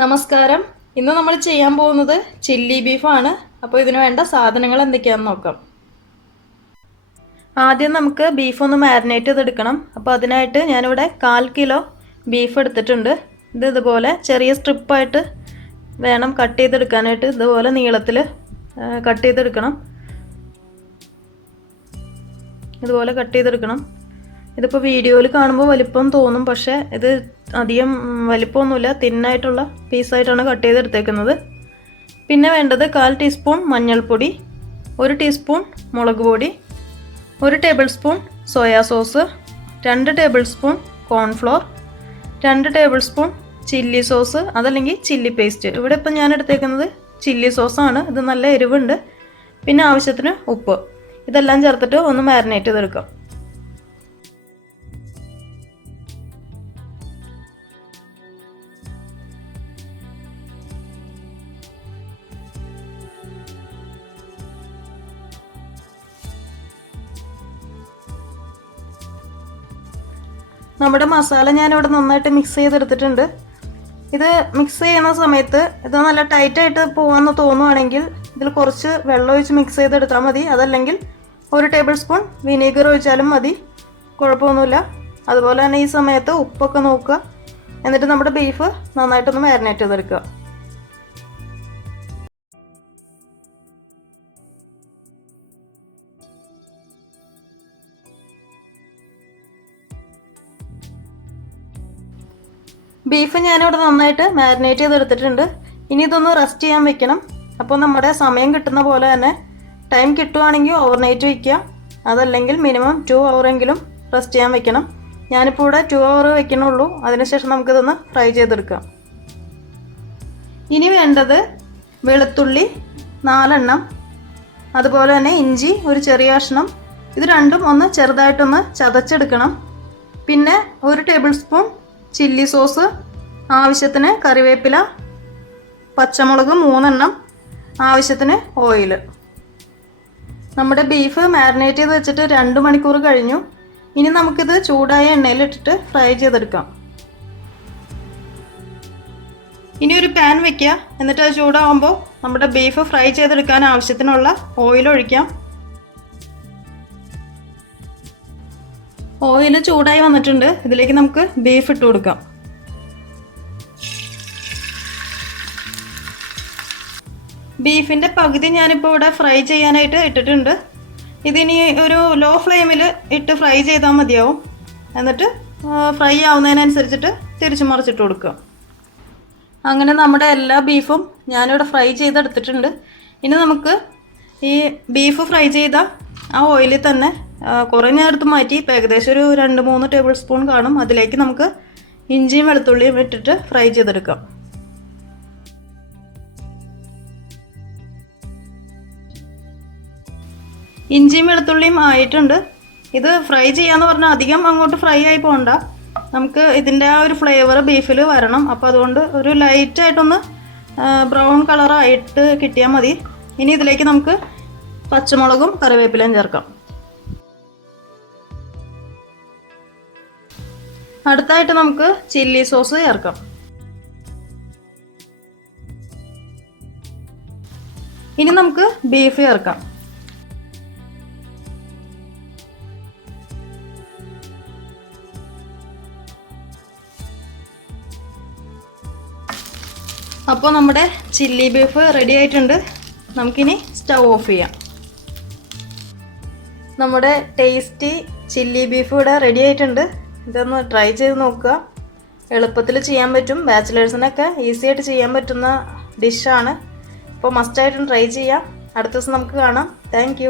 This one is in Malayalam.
നമസ്കാരം. ഇന്ന് നമ്മൾ ചെയ്യാൻ പോകുന്നത് ചില്ലി ബീഫാണ്. അപ്പോൾ ഇതിന് വേണ്ട സാധനങ്ങൾ എന്തൊക്കെയാണെന്ന് നോക്കാം. ആദ്യം നമുക്ക് ബീഫ് ഒന്ന് മാരിനേറ്റ് ചെയ്തെടുക്കണം. അപ്പോൾ അതിനായിട്ട് ഞാനിവിടെ 1/4 കിലോ ബീഫ് എടുത്തിട്ടുണ്ട്. ഇത് ഇതുപോലെ ചെറിയ സ്ട്രിപ്പായിട്ട് വേണം കട്ട് ചെയ്തെടുക്കാനായിട്ട്. ഇതുപോലെ നീളത്തിൽ കട്ട് ചെയ്തെടുക്കണം. ഇതുപോലെ കട്ട് ചെയ്തെടുക്കണം. ഇതിപ്പോൾ വീഡിയോയിൽ കാണുമ്പോൾ വലിപ്പം തോന്നും, പക്ഷേ ഇത് അധികം വലിപ്പമൊന്നുമില്ല. തിന്നായിട്ടുള്ള പീസായിട്ടാണ് കട്ട് ചെയ്തെടുത്തേക്കുന്നത്. പിന്നെ വേണ്ടത് 1/4 ടീസ്പൂൺ മഞ്ഞൾപ്പൊടി, 1 ടീസ്പൂൺ മുളക് പൊടി, 1 table spoon soya sauce, 2 table spoon cornflour, 2 table spoon chilli sauce, അതല്ലെങ്കിൽ ചില്ലി പേസ്റ്റ്. ഇവിടെ ഇപ്പം ഞാൻ എടുത്തേക്കുന്നത് ചില്ലി സോസാണ്. ഇത് നല്ല എരിവുണ്ട്. പിന്നെ ആവശ്യത്തിന് ഉപ്പ്. ഇതെല്ലാം ചേർത്തിട്ട് ഒന്ന് മാരിനേറ്റ് ചെയ്തെടുക്കാം. നമ്മുടെ മസാല ഞാനിവിടെ നന്നായിട്ട് മിക്സ് ചെയ്തെടുത്തിട്ടുണ്ട്. ഇത് മിക്സ് ചെയ്യുന്ന സമയത്ത് ഇത് നല്ല ടൈറ്റായിട്ട് പോകാമെന്ന് തോന്നുവാണെങ്കിൽ ഇതിൽ കുറച്ച് വെള്ളം ഒഴിച്ച് മിക്സ് ചെയ്തെടുത്താൽ മതി. അതല്ലെങ്കിൽ 1 ടേബിൾ സ്പൂൺ വിനീഗർ ഒഴിച്ചാലും മതി, കുഴപ്പമൊന്നുമില്ല. അതുപോലെ തന്നെ ഈ സമയത്ത് ഉപ്പൊക്കെ നോക്കുക. എന്നിട്ട് നമ്മുടെ ബീഫ് നന്നായിട്ടൊന്ന് മാരിനേറ്റ് ചെയ്തെടുക്കുക. ബീഫ് ഞാനിവിടെ നന്നായിട്ട് മാരിനേറ്റ് ചെയ്തെടുത്തിട്ടുണ്ട്. ഇനി ഇതൊന്ന് റെസ്റ്റ് ചെയ്യാൻ വെക്കണം. അപ്പോൾ നമ്മുടെ സമയം കിട്ടുന്ന പോലെ തന്നെ ടൈം കിട്ടുവാണെങ്കിൽ ഓവർനൈറ്റ് വയ്ക്കുക. അതല്ലെങ്കിൽ മിനിമം 2 ഹവറെങ്കിലും റെസ്റ്റ് ചെയ്യാൻ വെക്കണം. ഞാനിപ്പോൾ ഇവിടെ 2 ഹവർ വെക്കണുള്ളൂ. അതിനുശേഷം നമുക്കിതൊന്ന് ഫ്രൈ ചെയ്തെടുക്കാം. ഇനി വേണ്ടത് വെളുത്തുള്ളി 4 എണ്ണം, അതുപോലെ തന്നെ ഇഞ്ചി ഒരു ചെറിയ കഷ്ണം. ഇത് രണ്ടും ഒന്ന് ചെറുതായിട്ടൊന്ന് ചതച്ചെടുക്കണം. പിന്നെ 1 ടേബിൾ സ്പൂൺ ചില്ലി സോസ്, ആവശ്യത്തിന് കറിവേപ്പില, പച്ചമുളക് 3 എണ്ണം, ആവശ്യത്തിന് ഓയിൽ. നമ്മുടെ ബീഫ് മാരിനേറ്റ് ചെയ്ത് വെച്ചിട്ട് 2 മണിക്കൂർ കഴിഞ്ഞു. ഇനി നമുക്കിത് ചൂടായ എണ്ണയിലിട്ടിട്ട് ഫ്രൈ ചെയ്തെടുക്കാം. ഇനി ഒരു പാൻ വെക്കുക. എന്നിട്ട് അത് ചൂടാകുമ്പോൾ നമ്മുടെ ബീഫ് ഫ്രൈ ചെയ്തെടുക്കാൻ ആവശ്യത്തിനുള്ള ഓയിൽ ഒഴിക്കാം. ഓയിൽ ചൂടായി വന്നിട്ടുണ്ട്. ഇതിലേക്ക് നമുക്ക് ബീഫ് ഇട്ട് കൊടുക്കാം. ബീഫിൻ്റെ പകുതി ഞാനിപ്പോൾ ഇവിടെ ഫ്രൈ ചെയ്യാനായിട്ട് ഇട്ടിട്ടുണ്ട്. ഇതിനി ഒരു ലോ ഫ്ലെയിമിൽ ഇട്ട് ഫ്രൈ ചെയ്താൽ മതിയാവും. എന്നിട്ട് ഫ്രൈ ആവുന്നതിനനുസരിച്ചിട്ട് തിരിച്ചു മറിച്ചിട്ട് കൊടുക്കുക. അങ്ങനെ നമ്മുടെ എല്ലാ ബീഫും ഞാനിവിടെ ഫ്രൈ ചെയ്തെടുത്തിട്ടുണ്ട്. ഇനി നമുക്ക് ഈ ബീഫ് ഫ്രൈ ചെയ്ത ആ ഓയിലിൽ തന്നെ കുറേ നേരത്ത് മാറ്റി ഏകദേശം ഒരു 2-3 ടേബിൾ സ്പൂൺ കാണും. അതിലേക്ക് നമുക്ക് ഇഞ്ചിയും വെളുത്തുള്ളിയും ഇട്ടിട്ട് ഫ്രൈ ചെയ്തെടുക്കാം. ഇഞ്ചിയും വെളുത്തുള്ളിയും ആയിട്ടുണ്ട്. ഇത് ഫ്രൈ ചെയ്യാന്ന് പറഞ്ഞാൽ അധികം അങ്ങോട്ട് ഫ്രൈ ആയി പോകണ്ട. നമുക്ക് ഇതിൻ്റെ ആ ഒരു ഫ്ലേവർ ബീഫിൽ വരണം. അപ്പോൾ അതുകൊണ്ട് ഒരു ലൈറ്റായിട്ടൊന്ന് ബ്രൗൺ കളറായിട്ട് കിട്ടിയാൽ മതി. ഇനി ഇതിലേക്ക് നമുക്ക് പച്ചമുളകും കറിവേപ്പിലയും ചേർക്കാം. അടുത്തായിട്ട് നമുക്ക് ചില്ലി സോസ് ചേർക്കാം. ഇനി നമുക്ക് ബീഫ് ചേർക്കാം. അപ്പോൾ നമ്മുടെ ചില്ലി ബീഫ് റെഡി ആയിട്ടുണ്ട്. നമുക്കിനി സ്റ്റൗ ഓഫ് ചെയ്യാം. നമ്മുടെ ടേസ്റ്റി ചില്ലി ബീഫ് ഇവിടെ റെഡി ആയിട്ടുണ്ട്. ഇതൊന്ന് ട്രൈ ചെയ്ത് നോക്കുക. എളുപ്പത്തിൽ ചെയ്യാൻ പറ്റും. ബാച്ചിലേഴ്സിനൊക്കെ ഈസി ആയിട്ട് ചെയ്യാൻ പറ്റുന്ന ഡിഷാണ്. അപ്പോൾ മസ്റ്റായിട്ടും ട്രൈ ചെയ്യാം. അടുത്ത ദിവസം നമുക്ക് കാണാം. താങ്ക്